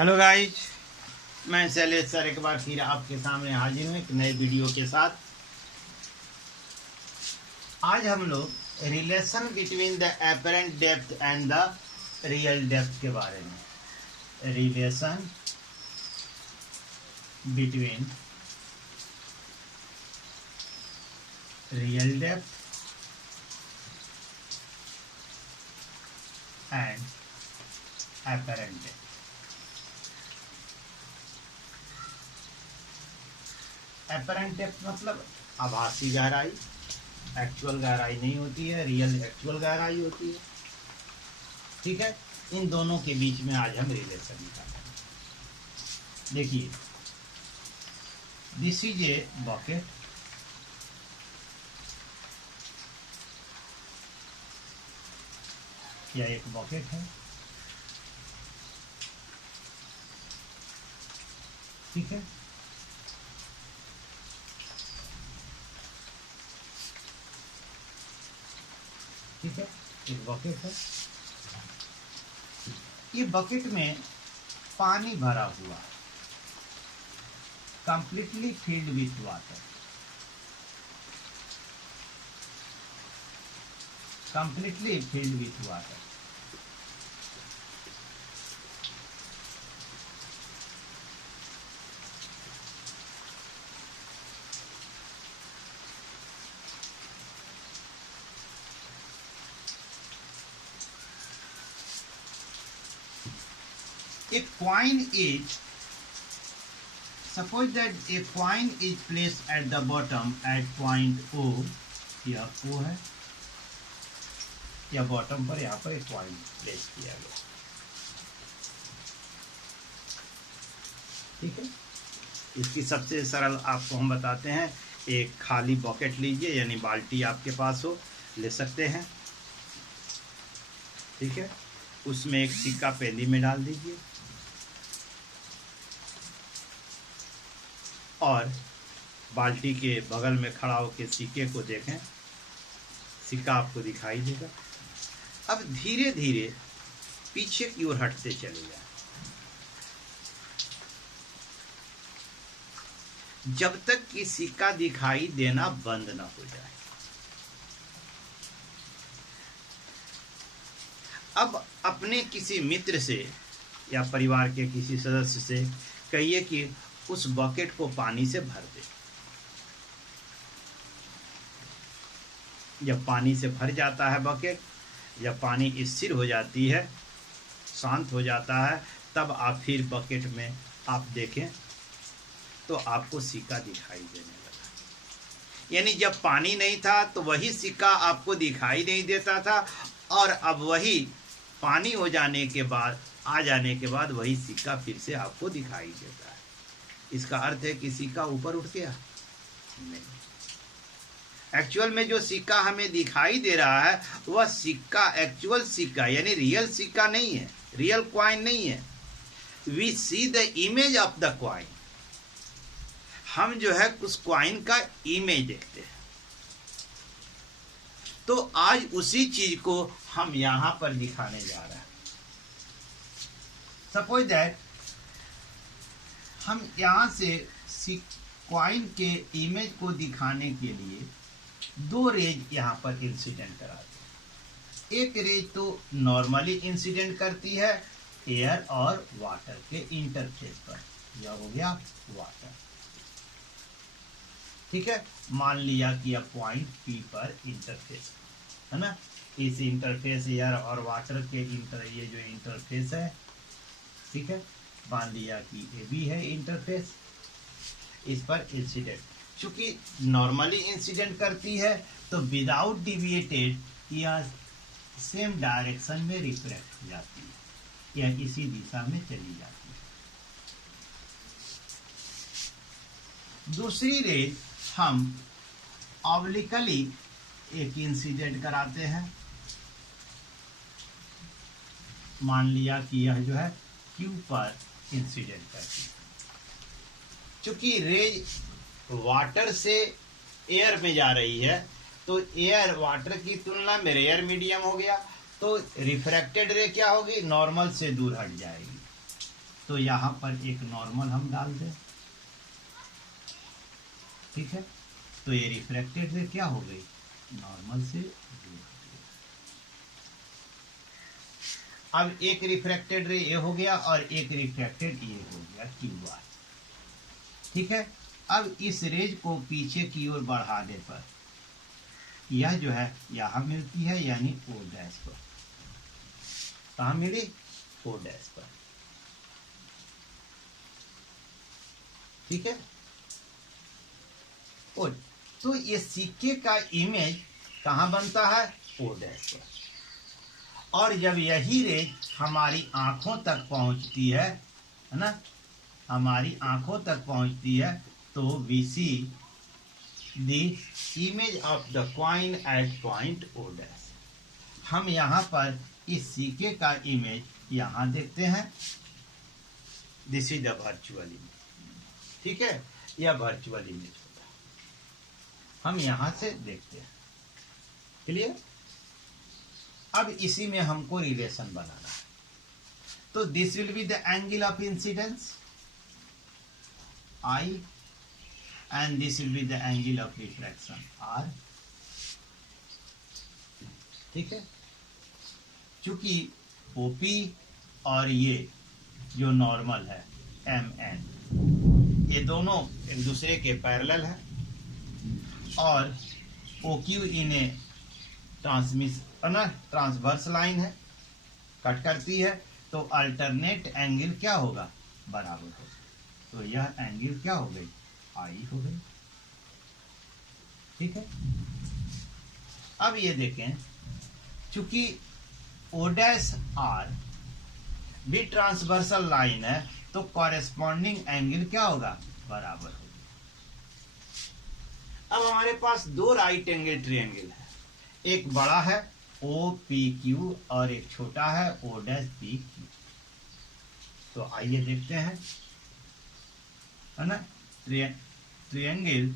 Hello guys, मैं Shailesh sir एक बार फिर आपके सामने हाजिर हूँ एक नए वीडियो के साथ। आज हम लोग relation between the apparent depth and the real depth के बारे में, relation between real depth and apparent depth. Apparent depth मतलब आभासी गहराई, एक्चुअल गहराई नहीं होती है, रियल एक्चुअल गहराई होती है। ठीक है, इन दोनों के बीच में आज हम रिलेशन निकालेंगे। देखिए, दिस इज ए बकेट, यह एक बकेट है। ठीक है, ठीक है, एक बकेट है। ये बकेट में पानी भरा हुआ है, completely filled with water, completely filled with water. A coin is, suppose that a coin is placed at the bottom at point O, यह O है, या बॉटम पर यहाँ पर एक कॉइन प्लेस किया गया। ठीक है, इसकी सबसे सरल आपको हम बताते हैं। एक खाली बकेट लीजिए, यानी बाल्टी आपके पास हो, ले सकते हैं। ठीक है, उसमें एक सिक्का पेली में डाल दीजिए और बाल्टी के बगल में खड़ा होकर सिक्के को देखें, सिक्का आपको दिखाई देगा। अब धीरे धीरे पीछे की ओर हटते चले जाएं, जब तक कि सिक्का दिखाई देना बंद ना हो जाए। अब अपने किसी मित्र से या परिवार के किसी सदस्य से कहिए कि उस बकेट को पानी से भर दे। जब पानी से भर जाता है बकेट, जब पानी स्थिर हो जाती है, शांत हो जाता है, तब आप फिर बकेट में आप देखें तो आपको सिक्का दिखाई देने लगा। यानी जब पानी नहीं था तो वही सिक्का आपको दिखाई नहीं देता था, और अब वही पानी हो जाने के बाद, आ जाने के बाद वही सिक्का फिर से आपको दिखाई देता है। इसका अर्थ है कि सिक्का ऊपर उठ गया? नहीं। एक्चुअल में जो सिक्का हमें दिखाई दे रहा है वह सिक्का एक्चुअल सिक्का यानी रियल सिक्का नहीं है, रियल कॉइन नहीं है। We see the image of the coin, हम जो है उस कॉइन का इमेज देखते हैं। तो आज उसी चीज को हम यहां पर दिखाने जा रहे हैं। सपोज दैट हम यहां से कॉइन के इमेज को दिखाने के लिए दो रेज यहां पर इंसिडेंट कराते हैं। एक रेज तो नॉर्मली इंसिडेंट करती है एयर और वाटर के इंटरफेस पर, यह हो गया वाटर। ठीक है, मान लिया कि अब पॉइंट पी पर इंटरफेस है ना, इस इंटरफेस एयर और वाटर के ये जो इंटरफेस है, ठीक है, मान लिया कि ए बी है इंटरफेस, इस पर इंसिडेंट चूंकि नॉर्मली इंसिडेंट करती है तो विदाउट डिविएटेड यह सेम डायरेक्शन में रिफ्लेक्ट हो जाती है, यह इसी दिशा में चली जाती है। दूसरी रेज हम ऑब्लिकली एक इंसिडेंट कराते हैं। मान लिया कि यह जो है क्यू पर इंसिडेंट करती है। चूंकि रेज वाटर से एयर में जा रही है तो एयर वाटर की तुलना में रेयर मीडियम हो गया, तो रिफ्रैक्टेड रे क्या होगी, नॉर्मल से दूर हट जाएगी। तो यहाँ पर एक नॉर्मल हम डाल दें, ठीक है। तो ये रिफ्रैक्टेड रे क्या हो गई, नॉर्मल से दूर। अब एक रिफ्रैक्टेड रे ये हो गया और एक रिफ्रैक्टेड ये हो गया क्यू आर, ठीक है। अब इस रेज को पीछे की ओर बढ़ाने पर यह जो है यहां मिलती है, यानी ओ डैश पर। कहां मिली, ओ डैश पर, ठीक है। और तो ये सिक्के का इमेज कहां बनता है, ओ डैश पर। और जब यही रेज हमारी आंखों तक पहुंचती है ना, हमारी आंखों तक पहुंचती है, तो we see the image of the coin at point O dash. हम यहाँ पर इस सिक्के का इमेज यहाँ देखते हैं, this is the virtual image, ठीक है। यह वर्चुअल इमेज होता है, हम यहाँ से देखते हैं, क्लियर। अब इसी में हमको रिलेशन बनाना है, तो this will be the angle of incidence I and this will be the angle of refraction R, ठीक है। चूंकि OP और ये जो नॉर्मल है MN, ये दोनों एक दूसरे के पैरेलल है, और OQ इन्हें ट्रांसवर्स लाइन है, कट करती है, तो अल्टरनेट एंगल क्या होगा, बराबर होगा। तो यह एंगल क्या हो गई, आई हो गई, ठीक है। अब ये देखें, चूंकि ओ डैश आर भी ट्रांसवर्सल लाइन है, तो कॉरेस्पॉन्डिंग एंगल क्या होगा, बराबर होगा। अब हमारे पास दो राइट एंगल ट्रायंगल है, एक बड़ा है ओ पी क्यू और एक छोटा है ओ डैश पी क्यू। तो आइए देखते हैं, है ना, ट्रायंगल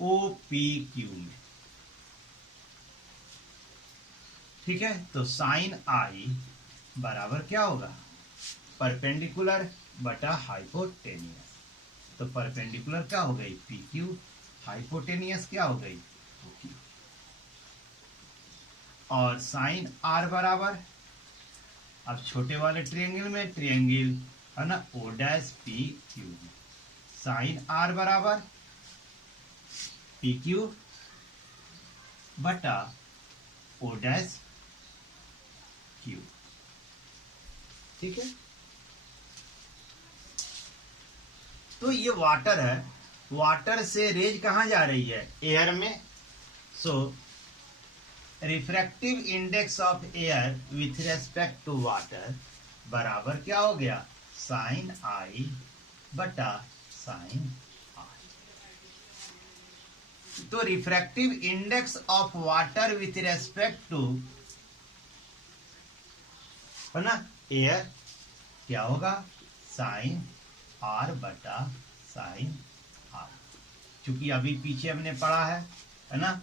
ओ पी क्यू में, ठीक है। तो साइन आई बराबर क्या होगा, परपेंडिकुलर बटा हाइपोटेनियस। तो परपेंडिकुलर क्या हो गई, पी क्यू, हाइपोटेनियस क्या हो गई, ओ क्यू। और साइन आर बराबर, अब छोटे वाले ट्रायंगल में, ट्रायंगल है ना ओ डैश पी क्यू में, साइन आर बराबर पी क्यू बटा ओ डैश क्यू, ठीक है। तो ये वाटर है, वाटर से रेज कहां जा रही है, एयर में। So refractive index of air with respect to water बराबर क्या हो गया, साइन आई बटा साइन आई। तो refractive index of water with respect to, है ना, एयर क्या होगा, साइन आर बटा साइन आर। चूंकि अभी पीछे हमने पढ़ा है ना,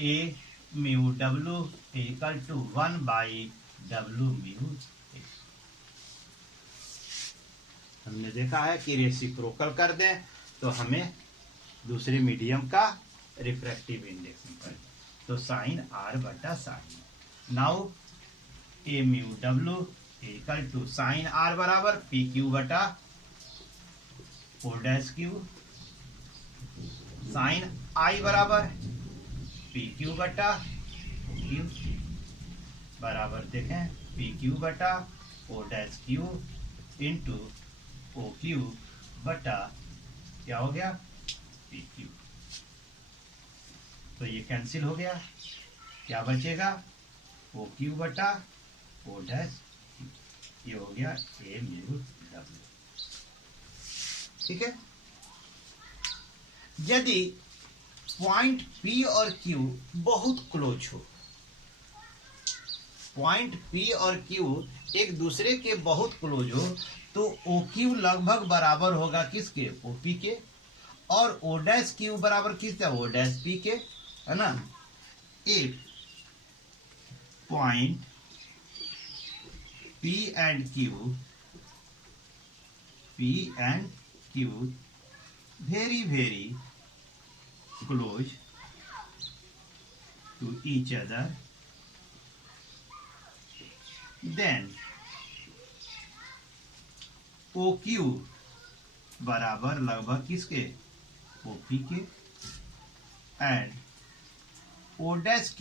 a mu W equal to 1 by डब्ल्यू म्यू। हमने देखा है कि रेसिप्रोकल कर दें तो हमें दूसरे मीडियम का रिफ्रैक्टिव इंडेक्स निकल, तो साइन आर बटा sine. Now A mu W equal to sine r बराबर पी क्यू बटा O dash Q, sine i बराबर पी क्यू बटा क्यू बराबर देखें पी क्यू बटा O dash Q into O Q बटा क्या हो गया, पी क्यू। तो ये कैंसिल हो गया, क्या बचेगा, ओ क्यू बटा ओ डैश क्यू, ये हो गया ए म्यू डब्ल्यू, ठीक है। यदि पॉइंट P और Q बहुत क्लोज हो, पॉइंट P और Q एक दूसरे के बहुत क्लोज हो, तो OQ लगभग बराबर होगा किसके, OP के, और O डैश Q बराबर किसका, O डैश P के, है ना। point P and Q very close to each other, then OQ बराबर लगभग किसके, OP के, एंड O'Q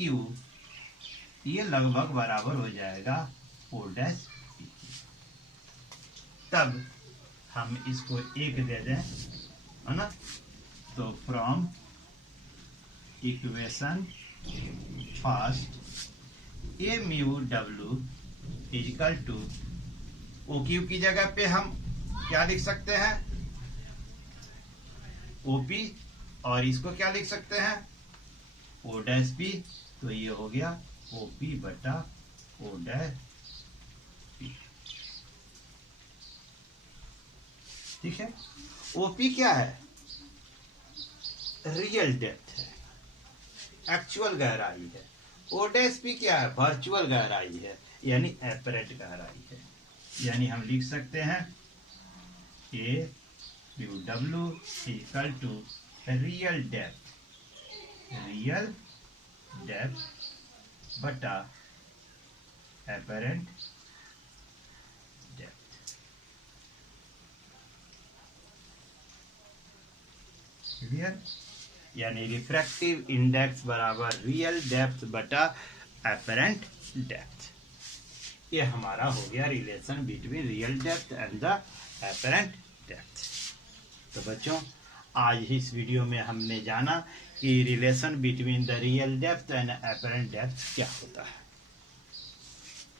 ये लगभग बराबर हो जाएगा O', तब हम इसको एक दे दें, है ना। तो from equation first A mu W equal to OQ की जगह पे हम क्या लिख सकते हैं, OP, और इसको क्या लिख सकते हैं, O', तो ये हो गया OP बटा O'। ठीक है। OP क्या है, रियल डेप्थ है, एक्चुअल गहराई है। O', क्या है, वर्चुअल गहराई है, यानी एपरेंट गहराई है। यानी हम लिख सकते हैं AW equal to real depth बटा एपरेंट डेप्थ। क्लियर। यानी रिफ्रैक्टिव इंडेक्स बराबर रियल डेप्थ बटा एपरेंट डेप्थ। ये हमारा हो गया relation between real depth and the apparent depth. तो बच्चों, आज इस वीडियो में हमने जाना कि relation between the real depth and apparent depth क्या होता है।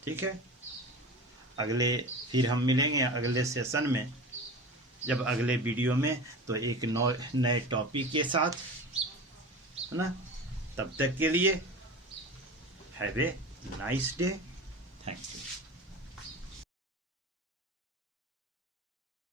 ठीक है। फिर हम मिलेंगे अगले सेशन में, जब अगले वीडियो में, तो एक नए टॉपिक के साथ, है ना। तब तक के लिए have a nice day. Thank you.